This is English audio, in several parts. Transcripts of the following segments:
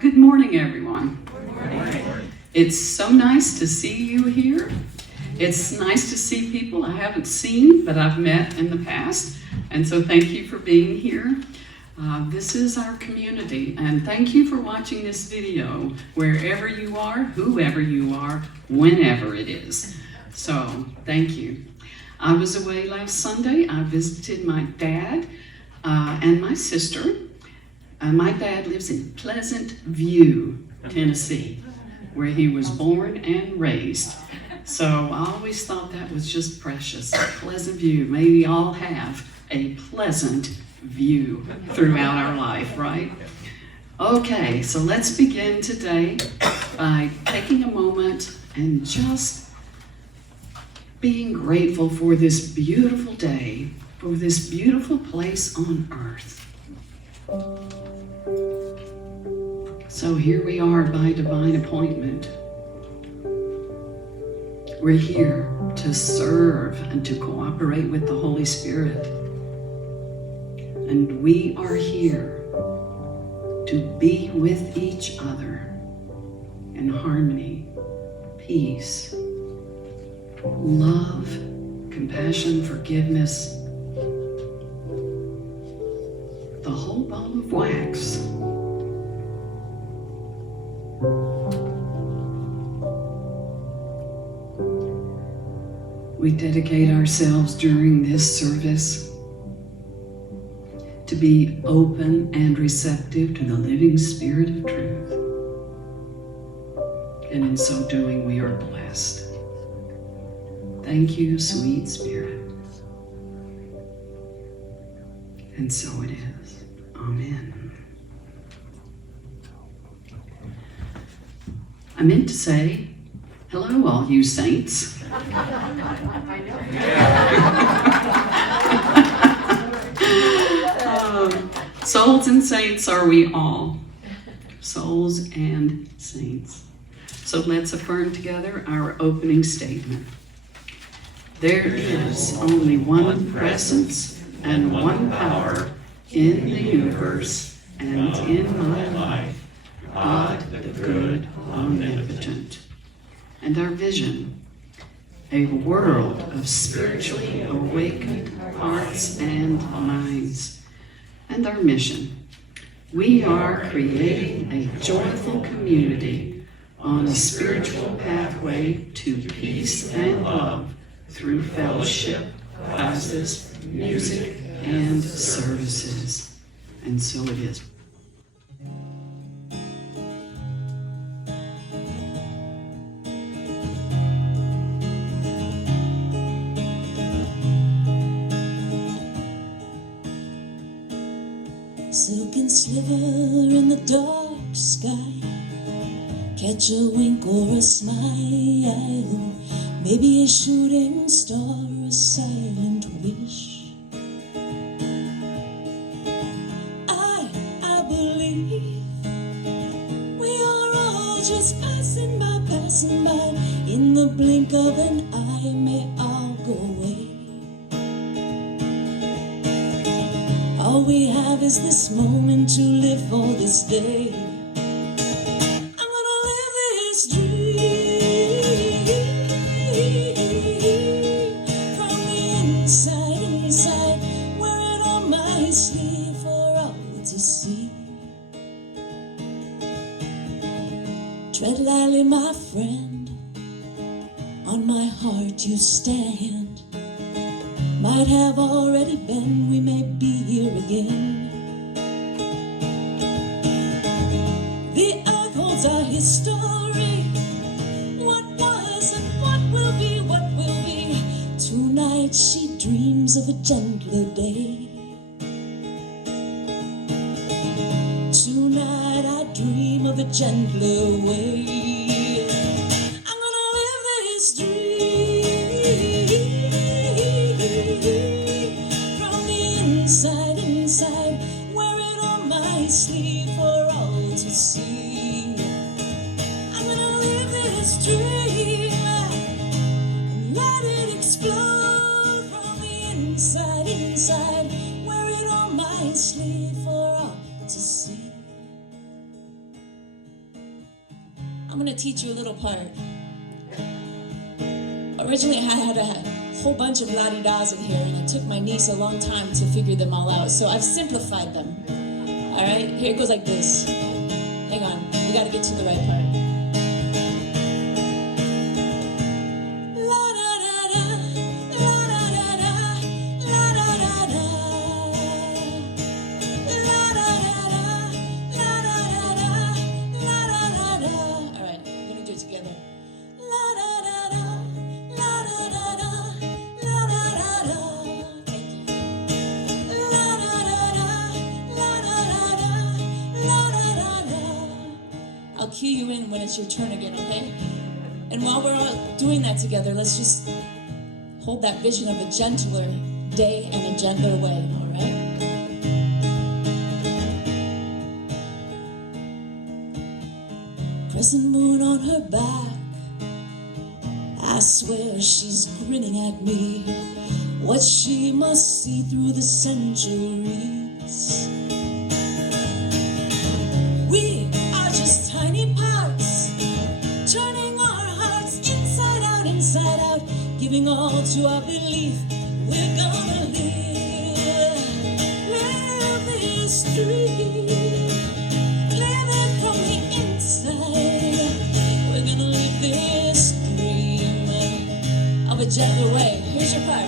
Good morning, everyone. Good morning. It's so nice to see you here. It's nice to see people I haven't seen, but I've met in the past. And so thank you for being here. This is our community, and thank you for watching this video, wherever you are, whoever you are, whenever it is. So, thank you. I was away last Sunday. I visited my dad and my sister. My dad lives in Pleasant View, Tennessee, where he was born and raised. So I always thought that was just precious. Pleasant View. May we all have a pleasant view throughout our life, right? Okay, so let's begin today by taking a moment and just being grateful for this beautiful day, for this beautiful place on earth. So here we are by divine appointment. We're here to serve and to cooperate with the Holy Spirit. And we are here to be with each other in harmony, peace, love, compassion, forgiveness, the whole ball of wax. We dedicate ourselves during this service to be open and receptive to the living Spirit of truth. And in so doing, we are blessed. Thank you, sweet Spirit. And so it is. Amen. I meant to say, hello, all you saints. Souls and saints are we all. Souls and saints. So let's affirm together our opening statement. There is only one presence and one power in the universe and in my life, God the good, omnipotent. And our vision, a world of spiritually awakened hearts and minds. And our mission, we are creating a joyful community on a spiritual pathway to peace and love through fellowship, classes, music, and services. And so it is. Silken sliver in the dark sky, catch a wink or a smile, maybe a shooting star, a silent wish. I believe we are all just passing by, in the blink of an eye, may all go away. All we have is this moment to live for this day. I'm gonna live this dream from the inside, wear it on my sleeve for all to see. Tread lightly, my friend, on my heart you stand. Might have already been, we may be here again. The earth holds our history, what was and what will be, what will be. Tonight she dreams of a gentler day. Tonight I dream of a gentler way. I'm gonna live this dream from the inside, wear it on my sleeve for all to see. I'm gonna live this dream and let it explode from the inside, wear it on my sleeve for all to see. to teach you a little part. Originally, I had a whole bunch of la-di-das in here, and it took my niece a long time to figure them all out, so I've simplified them. All right, here it goes like this. Hang on, we got to get to the right part. I'll cue you in when it's your turn again, okay? And while we're all doing that together, let's just hold that vision of a gentler day and a gentler way, all right? Crescent moon on her back, I swear she's grinning at me. What she must see through the centuries. We are just tiny parts, turning our hearts inside out, giving all to our belief we're gonna live this dream, live it from the inside. We're gonna live this dream of a gentler way. Here's your part.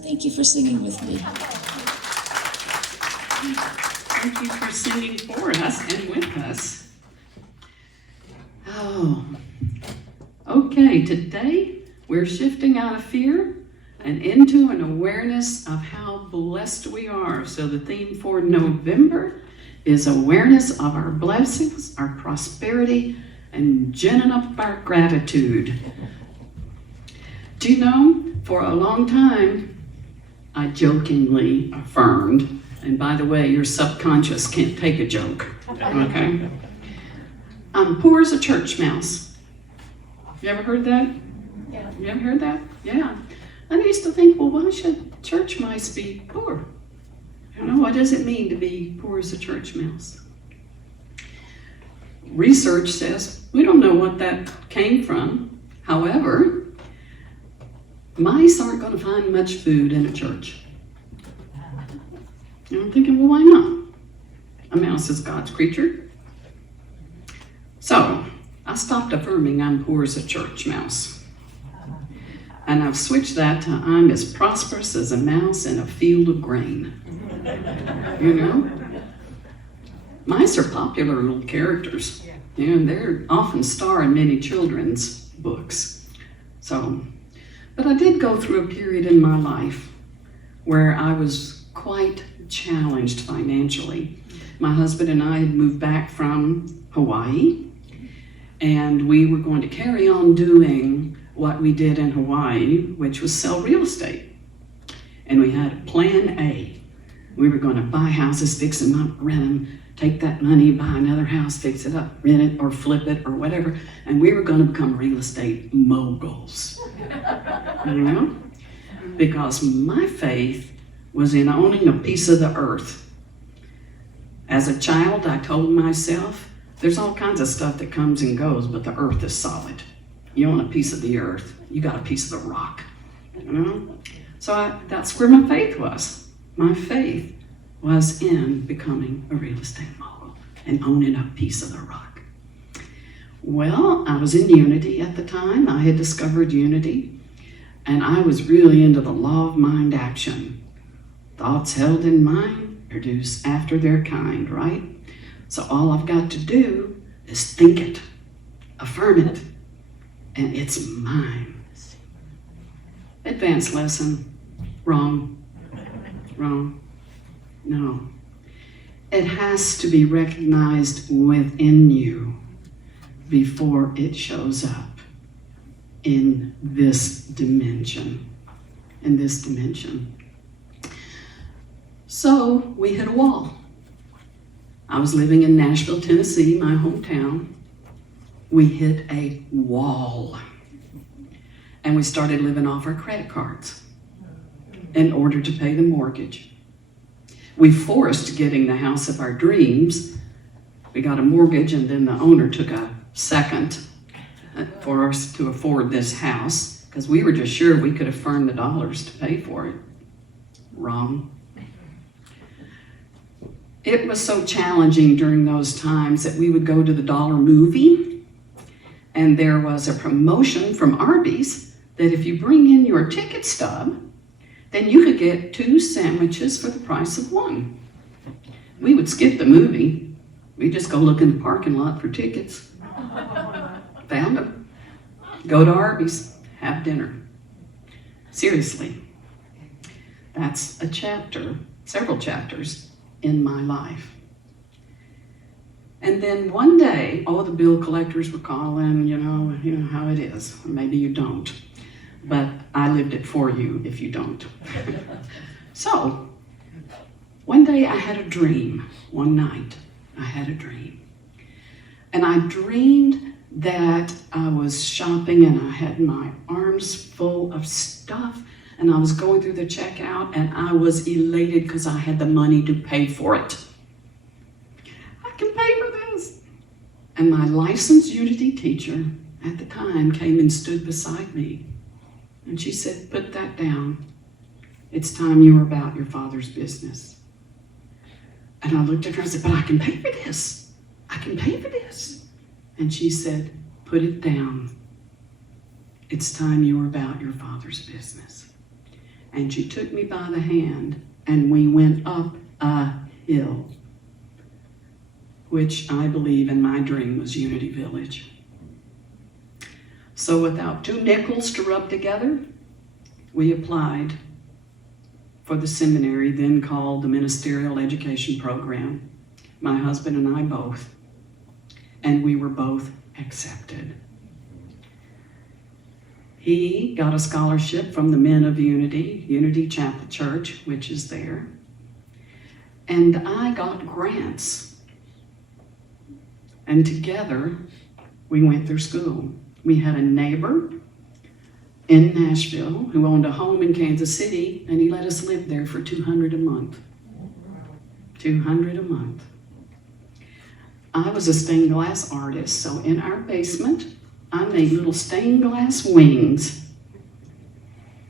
Thank you for singing with me. Thank you for singing for us and with us. Oh, okay, today we're shifting out of fear and into an awareness of how blessed we are. So the theme for November is awareness of our blessings, our prosperity, and ginning up our gratitude. Do you know, for a long time, I jokingly affirmed, and by the way, your subconscious can't take a joke, okay? I'm poor as a church mouse. You ever heard that? Yeah. You ever heard that? Yeah. And I used to think, well, why should church mice be poor? You know, what does it mean to be poor as a church mouse? Research says we don't know what that came from. However, mice aren't going to find much food in a church. And I'm thinking, well, why not? A mouse is God's creature. So I stopped affirming I'm poor as a church mouse. And I've switched that to I'm as prosperous as a mouse in a field of grain. You know? Mice are popular little characters. And they're often star in many children's books. But I did go through a period in my life where I was quite challenged financially. My husband and I had moved back from Hawaii, and we were going to carry on doing what we did in Hawaii, which was sell real estate. And we had plan A. We were going to buy houses, fix them up, rent them, take that money, buy another house, fix it up, rent it, or flip it, or whatever. And we were going to become real estate moguls. You know? Because my faith was in owning a piece of the earth. As a child, I told myself, there's all kinds of stuff that comes and goes, but the earth is solid. You own a piece of the earth, you got a piece of the rock. You know? So that's where my faith was. My faith was in becoming a real estate mogul and owning a piece of the rock. Well, I was in Unity at the time. I had discovered Unity, and I was really into the law of mind action. Thoughts held in mind produce after their kind, right? So all I've got to do is think it, affirm it, and it's mine. Advanced lesson. Wrong. No. It has to be recognized within you before it shows up in this dimension. So we hit a wall. I was living in Nashville, Tennessee, my hometown, we hit a wall. And we started living off our credit cards in order to pay the mortgage. We forced getting the house of our dreams. We got a mortgage, and then the owner took a second for us to afford this house, because we were just sure we could have earned the dollars to pay for it. Wrong. It was so challenging during those times that we would go to the dollar movie, and there was a promotion from Arby's that if you bring in your ticket stub, then you could get 2 sandwiches for the price of 1. We would skip the movie. We'd just go look in the parking lot for tickets. Found them. Go to Arby's, have dinner. Seriously, that's a chapter, several chapters in my life. And then one day, the bill collectors were calling, you know how it is. Maybe you don't. But I lived it for you if you don't. So, one day I had a dream. One night I had a dream. And I dreamed that I was shopping and I had my arms full of stuff, and I was going through the checkout, and I was elated because I had the money to pay for it. I can pay for this. And my licensed Unity teacher at the time came and stood beside me. And she said, "Put that down. It's time you were about your Father's business." And I looked at her and said, "But I can pay for this. I can pay for this." And she said, "Put it down. It's time you were about your Father's business." And she took me by the hand, and we went up a hill, which I believe in my dream was Unity Village. So without 2 nickels to rub together, we applied for the seminary, then called the Ministerial Education Program, my husband and I both, and we were both accepted. He got a scholarship from the men of Untitled Chapter, which is there, and I got grants. And together, we went through school. We had a neighbor in Nashville who owned a home in Kansas City, and he let us live there for $200 a month. $200 a month. I was a stained glass artist, so in our basement, I made little stained glass wings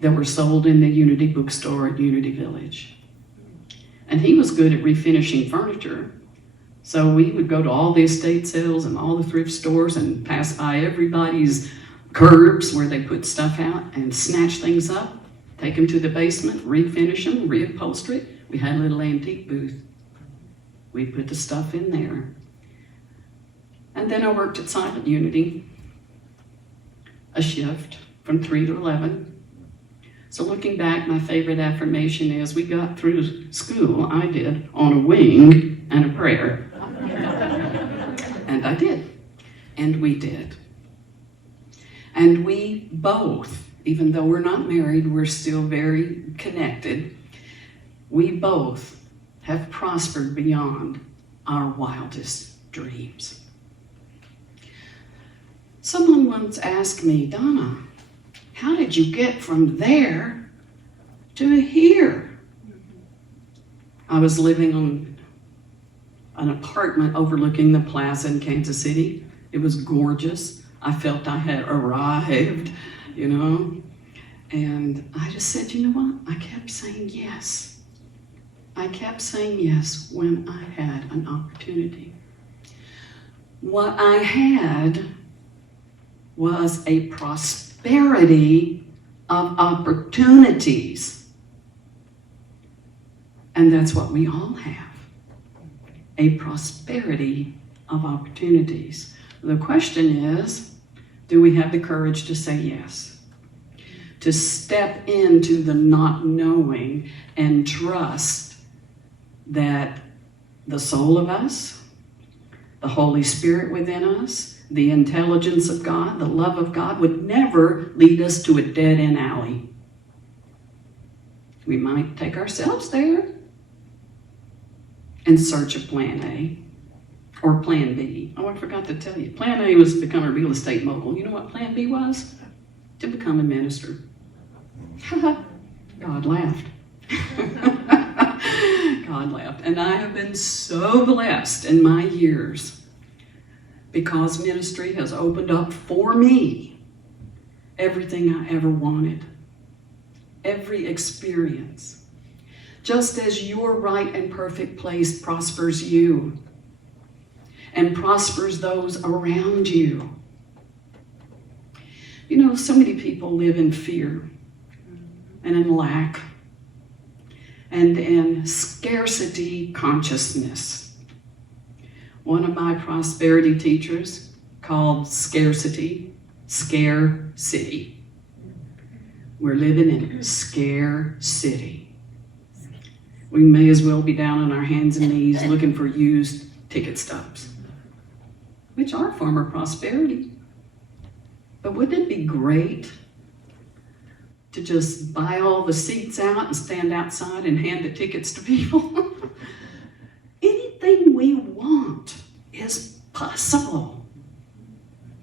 that were sold in the Unity bookstore at Unity Village. And he was good at refinishing furniture. So we would go to all the estate sales and all the thrift stores and pass by everybody's curbs where they put stuff out and snatch things up, take them to the basement, refinish them, reupholster it. We had a little antique booth. We put the stuff in there. And then I worked at Silent Unity, a shift from 3 to 11. So looking back, my favorite affirmation is we got through school, I did, on a wing and a prayer. And I did. And we did. And we both, even though we're not married, we're still very connected. We both have prospered beyond our wildest dreams. Someone once asked me, "Donna, how did you get from there to here?" I was living on an apartment overlooking the plaza in Kansas City. It was gorgeous. I felt I had arrived, And I just said, you know what? I kept saying yes. I kept saying yes when I had an opportunity. What I had was a prosperity of opportunities. And that's what we all have. A prosperity of opportunities. The question is, do we have the courage to say yes? To step into the not knowing and trust that the soul of us, the Holy Spirit within us, the intelligence of God, the love of God would never lead us to a dead-end alley. We might take ourselves there in search of plan A, Or Plan B. Oh, I forgot to tell you. Plan A was to become a real estate mogul. You know what Plan B was? To become a minister. God laughed. God laughed. And I have been so blessed in my years because ministry has opened up for me everything I ever wanted. Every experience. Just as your right and perfect place prospers you and prospers those around you. You know, so many people live in fear and in lack and in scarcity consciousness. One of my prosperity teachers called scarcity, scare city. We're living in scare city. We may as well be down on our hands and knees looking for used ticket stubs, which are former prosperity. But wouldn't it be great to just buy all the seats out and stand outside and hand the tickets to people? Anything we want is possible.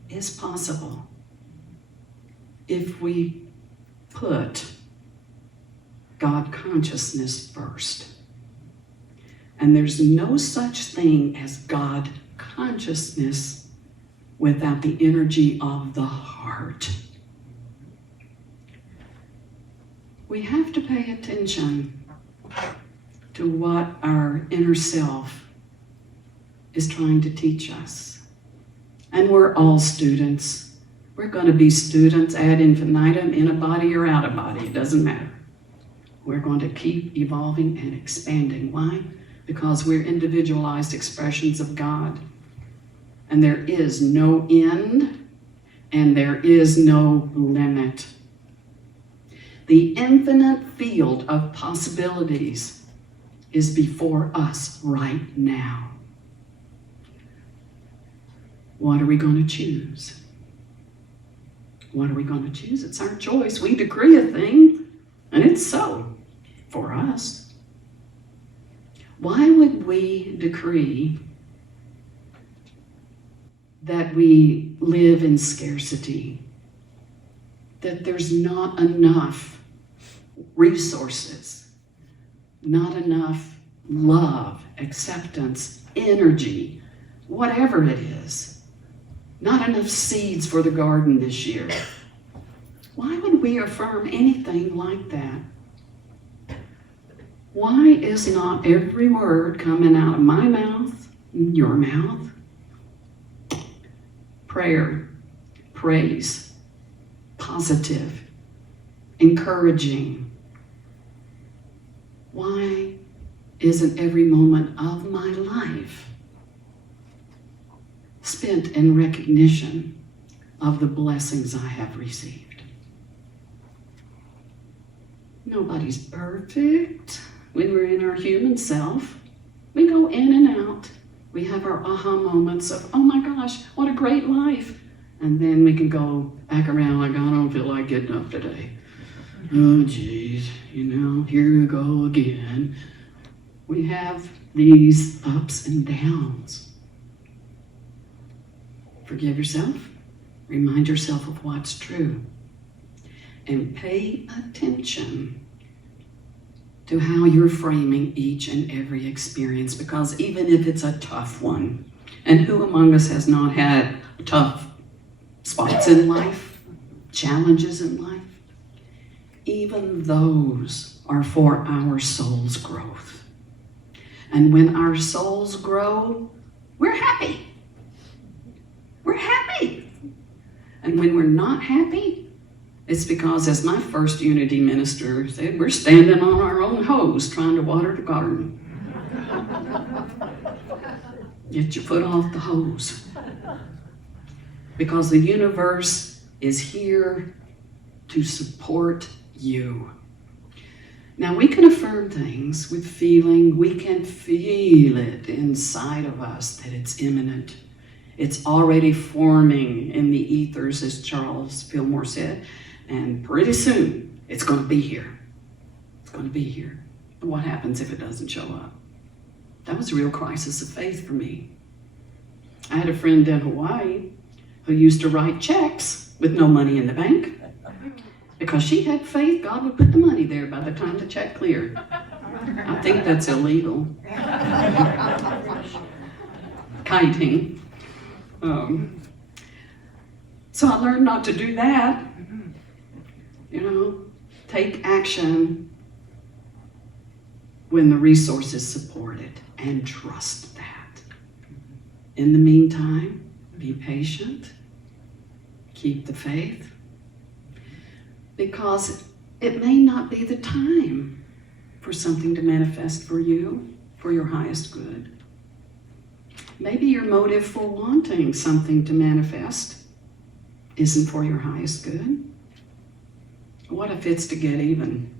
Is possible if we put God consciousness first. And there's no such thing as God consciousness without the energy of the heart. We have to pay attention to what our inner self is trying to teach us. And we're all students. We're going to be students ad infinitum, in a body or out of body. It doesn't matter. We're going to keep evolving and expanding. Why? Because we're individualized expressions of God. And there is no end, and there is no limit. The infinite field of possibilities is before us right now. What are we going to choose? What are we going to choose? It's our choice. We decree a thing, and it's so for us. Why would we decree that we live in scarcity, that there's not enough resources, not enough love, acceptance, energy, whatever it is, not enough seeds for the garden this year? Why would we affirm anything like that? Why is not every word coming out of my mouth, your mouth, prayer, praise, positive, encouraging? Why isn't every moment of my life spent in recognition of the blessings I have received? Nobody's perfect. When we're in our human self, we go in and out. We have our aha moments of, oh my gosh, what a great life. And then we can go back around like, I don't feel like getting up today. Oh, geez, here we go again. We have these ups and downs. Forgive yourself. Remind yourself of what's true. And pay attention to how you're framing each and every experience, because even if it's a tough one, and who among us has not had tough spots in life, challenges in life, even those are for our soul's growth. And when our souls grow, we're happy. We're happy. And when we're not happy, it's because, as my first unity minister said, we're standing on our own hose trying to water the garden. Get your foot off the hose. Because the universe is here to support you. Now, we can affirm things with feeling. We can feel it inside of us that it's imminent. It's already forming in the ethers, as Charles Fillmore said. And pretty soon, it's going to be here. It's going to be here. But what happens if it doesn't show up? That was a real crisis of faith for me. I had a friend in Hawaii who used to write checks with no money in the bank because she had faith God would put the money there by the time the check cleared. I think that's illegal. Kiting. So I learned not to do that. Take action when the resources support it, and trust that. In the meantime, be patient, keep the faith, because it may not be the time for something to manifest for you, for your highest good. Maybe your motive for wanting something to manifest isn't for your highest good. What if it's to get even?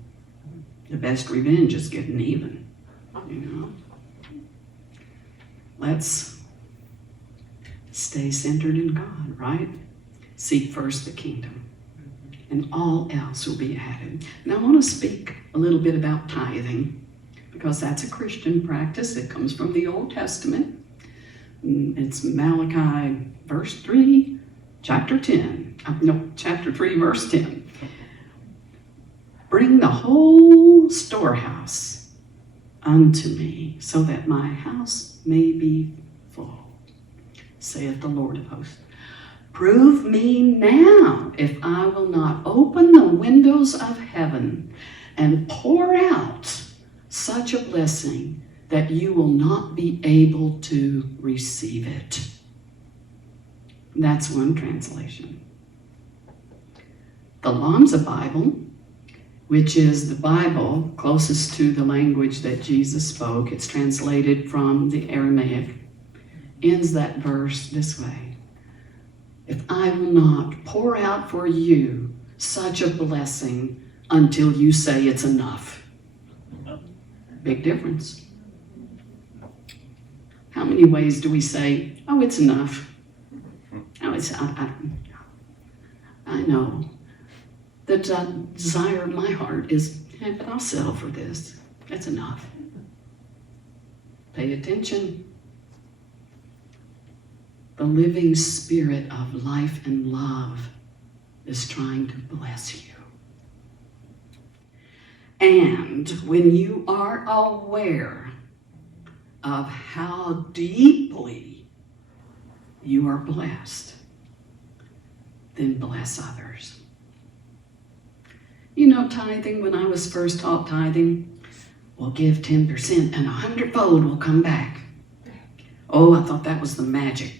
The best revenge is getting even, Let's stay centered in God, right? Seek first the kingdom, and all else will be added. Now I want to speak a little bit about tithing, because that's a Christian practice. It comes from the Old Testament. It's Malachi chapter 3, verse 10. Bring the whole storehouse unto me, so that my house may be full, saith the Lord of hosts. Prove me now if I will not open the windows of heaven and pour out such a blessing that you will not be able to receive it. That's one translation. The Lamsa Bible, which is the Bible closest to the language that Jesus spoke, it's translated from the Aramaic, ends that verse this way. If I will not pour out for you such a blessing until you say it's enough. Big difference. How many ways do we say, oh, it's enough? I know. The desire of my heart is, but I'll settle for this. That's enough. Pay attention. The living spirit of life and love is trying to bless you. And when you are aware of how deeply you are blessed, then bless others. Tithing, when I was first taught tithing, we'll give 10% and 100-fold will come back. Oh, I thought that was the magic.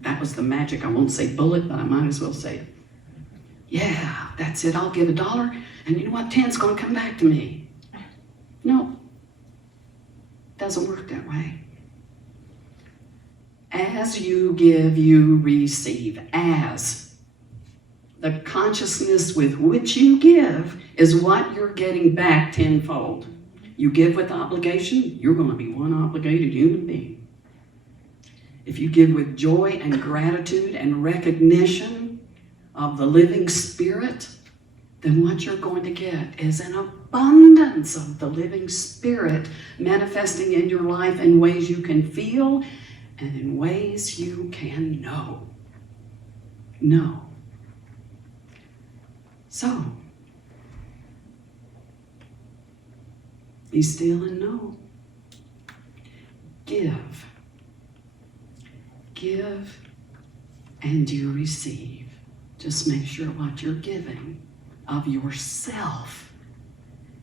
That was the magic. I won't say bullet, but I might as well say it. Yeah, that's it. I'll give $1, and you know what? 10's going to come back to me. No, it doesn't work that way. As you give, you receive. As the consciousness with which you give is what you're getting back tenfold. You give with obligation, you're going to be one obligated human being. If you give with joy and gratitude and recognition of the living Spirit, then what you're going to get is an abundance of the living Spirit manifesting in your life in ways you can feel and in ways you can know. Know. So, be still and know. Give. Give and you receive. Just make sure what you're giving of yourself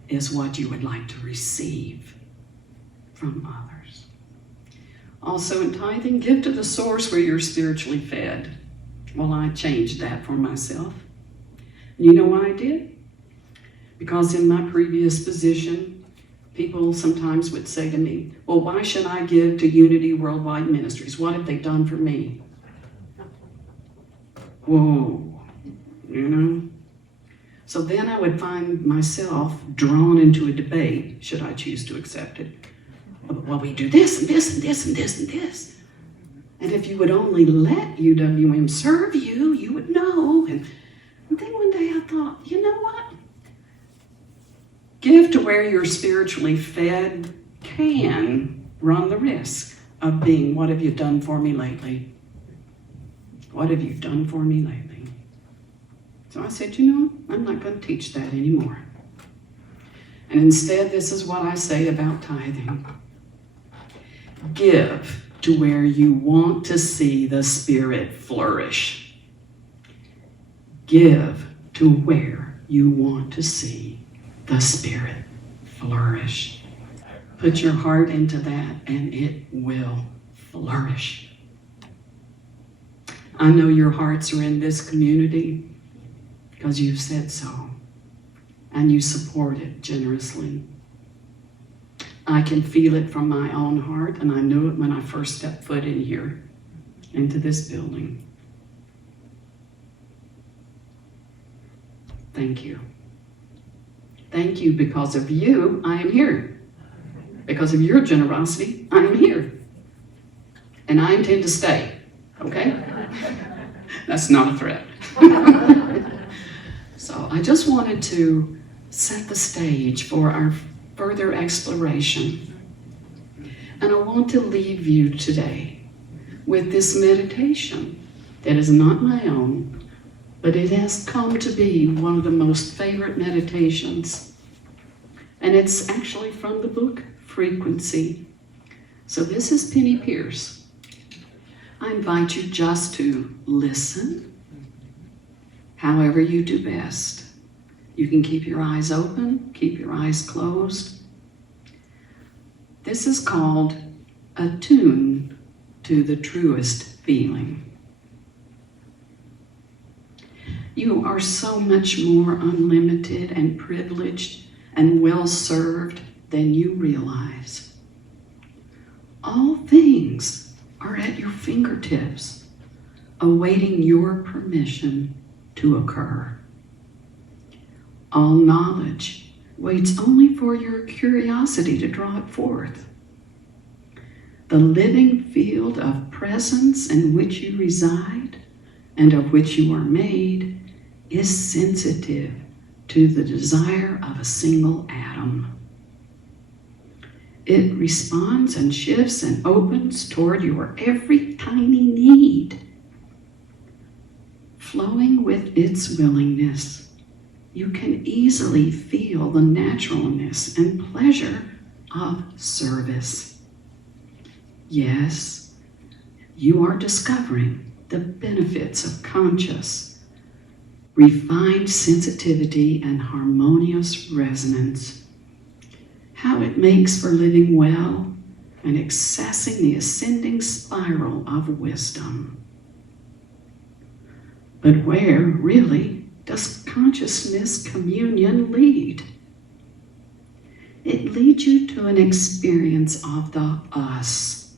is what you would like to receive from others. Also in tithing, give to the source where you're spiritually fed. Well, I changed that for myself. You know why I did? Because in my previous position, people sometimes would say to me, well, why should I give to Unity Worldwide Ministries? What have they done for me? Whoa, So then I would find myself drawn into a debate, should I choose to accept it. Well, we do this and this and this and this and this. And if you would only let UWM serve you, you would know. And then one day I thought, you know what? Give to where you're spiritually fed can run the risk of being, what have you done for me lately? What have you done for me lately? So I said, you know, I'm not going to teach that anymore. And instead, this is what I say about tithing. Give to where you want to see the Spirit flourish. Give to where you want to see the Spirit flourish. Put your heart into that and it will flourish. I know your hearts are in this community because you've said so and you support it generously. I can feel it from my own heart, and I knew it when I first stepped foot in here into this building. Thank you. Thank you. Because of you, I am here. Because of your generosity, I am here. And I intend to stay, okay? That's not a threat. So I just wanted to set the stage for our further exploration. And I want to leave you today with this meditation that is not my own, but it has come to be one of the most favorite meditations. And it's actually from the book Frequency. So this is Penny Pierce. I invite you just to listen, however you do best. You can keep your eyes open, keep your eyes closed. This is called Attune to the Truest Feeling. You are so much more unlimited and privileged and well-served than you realize. All things are at your fingertips, awaiting your permission to occur. All knowledge waits only for your curiosity to draw it forth. The living field of presence in which you reside and of which you are made is sensitive to the desire of a single atom. It responds and shifts and opens toward your every tiny need. Flowing with its willingness, you can easily feel the naturalness and pleasure of service. Yes, you are discovering the benefits of conscious, refined sensitivity and harmonious resonance, how it makes for living well and accessing the ascending spiral of wisdom. But where, really, does consciousness communion lead? It leads you to an experience of the us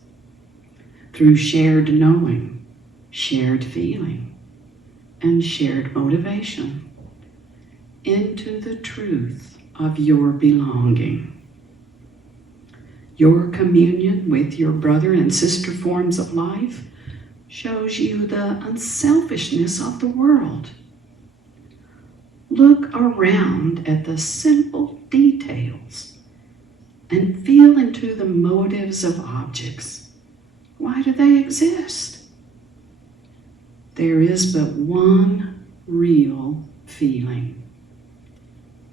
through shared knowing, shared feeling, and shared motivation into the truth of your belonging. Your communion with your brother and sister forms of life shows you the unselfishness of the world. Look around at the simple details and feel into the motives of objects. Why do they exist? There is but one real feeling: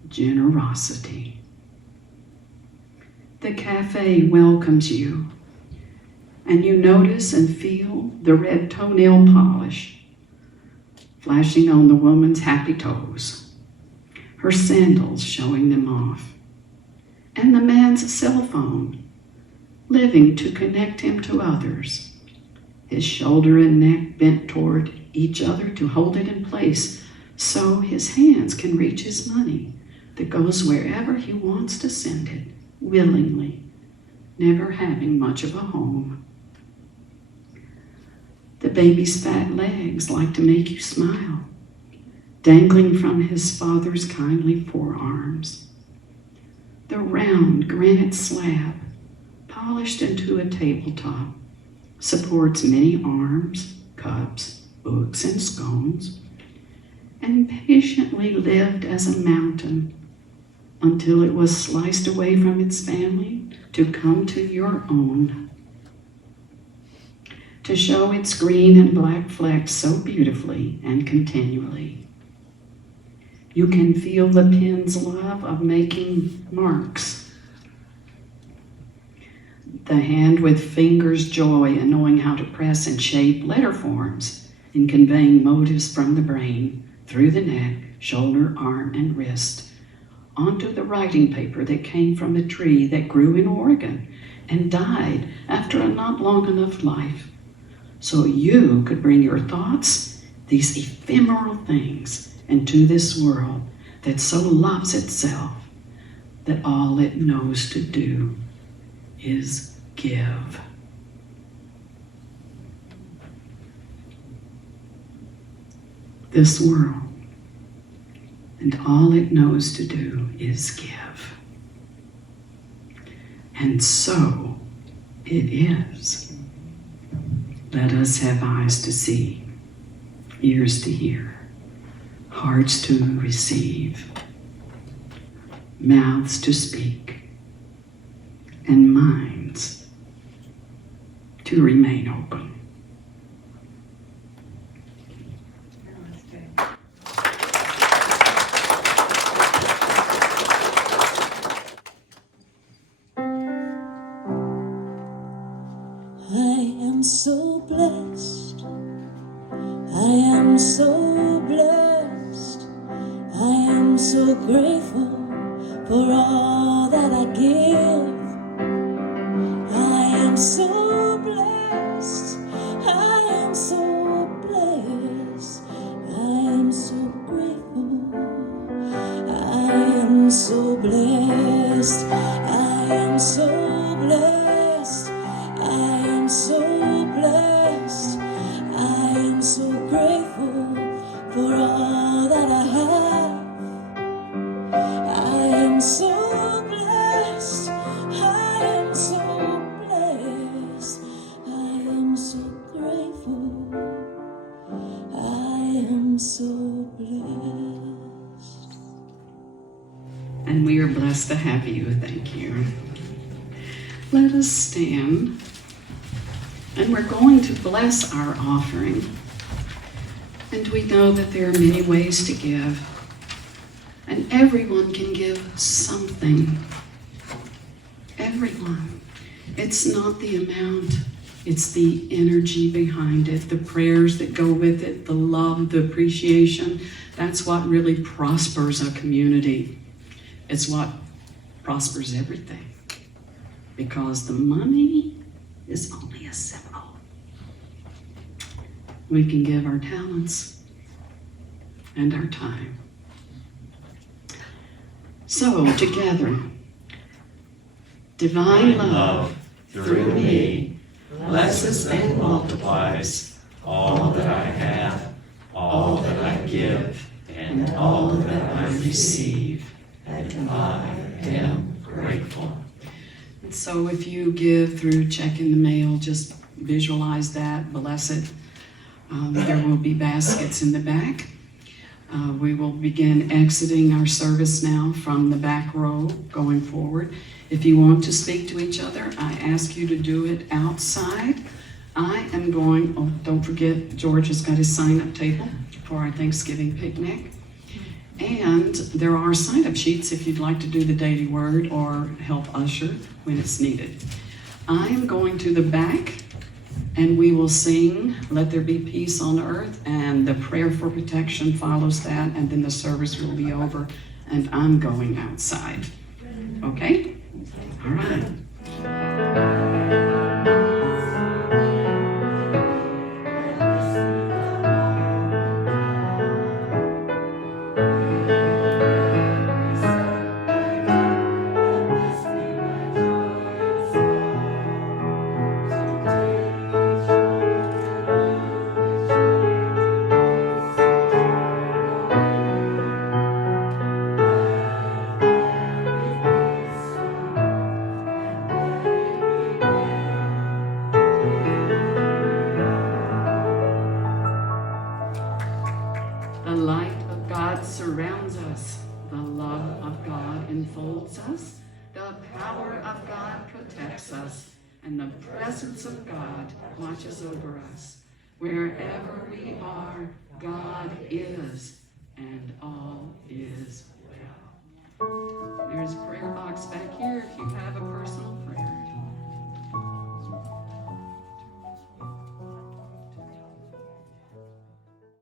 generosity. The cafe welcomes you, and you notice and feel the red toenail polish flashing on the woman's happy toes, her sandals showing them off, and the man's cell phone, living to connect him to others, his shoulder and neck bent toward each other to hold it in place so his hands can reach his money that goes wherever he wants to send it, willingly, never having much of a home. The baby's fat legs like to make you smile, dangling from his father's kindly forearms. The round granite slab, polished into a tabletop, supports many arms, cups, books, and scones, and patiently lived as a mountain until it was sliced away from its family to come to your own. to show its green and black flecks so beautifully and continually. You can feel the pen's love of making marks, the hand with fingers' joy in knowing how to press and shape letter forms in conveying motives from the brain through the neck, shoulder, arm, and wrist onto the writing paper that came from a tree that grew in Oregon and died after a not long enough life, so you could bring your thoughts, these ephemeral things, into this world that so loves itself that all it knows to do is give. This world, and all it knows to do is give. And so it is. Let us have eyes to see, ears to hear, hearts to receive, mouths to speak, and minds to remain open. I am so blessed. I am so blessed. I am so grateful for all that I give. I am so blessed. I am so blessed. I am so grateful. I am so blessed. I am so blessed. I am so blessed. I am so grateful for all that I have. I am so blessed. I am so blessed. I am so grateful. I am so blessed. And we are blessed to have you. Thank you. Let us stand, and we're going to bless our offering. And we know that there are many ways to give, and everyone can give something. Everyone. It's not the amount, it's the energy behind it, the prayers that go with it, the love, the appreciation. That's what really prospers a community. It's what prospers everything. Because the money is only a symbol. We can give our talents and our time. So, together, divine love through me blesses and multiplies all that I have, all that I give, and all that I receive, and I am grateful. And so if you give through check in the mail, just visualize that, bless it. There will be baskets in the back. We will begin exiting our service now from the back row going forward. If you want to speak to each other, I ask you to do it outside. I am going, oh, don't forget, George has got his sign-up table for our Thanksgiving picnic. And there are sign-up sheets if you'd like to do the daily word or help usher when it's needed. I am going to the back, and we will sing Let There Be Peace on Earth, and the prayer for protection follows that, and then the service will be over, and I'm going outside. Okay? All right. The light of God surrounds us. The love of God enfolds us. The power of God protects us. and the presence of God watches over us. Wherever we are, God is, and all is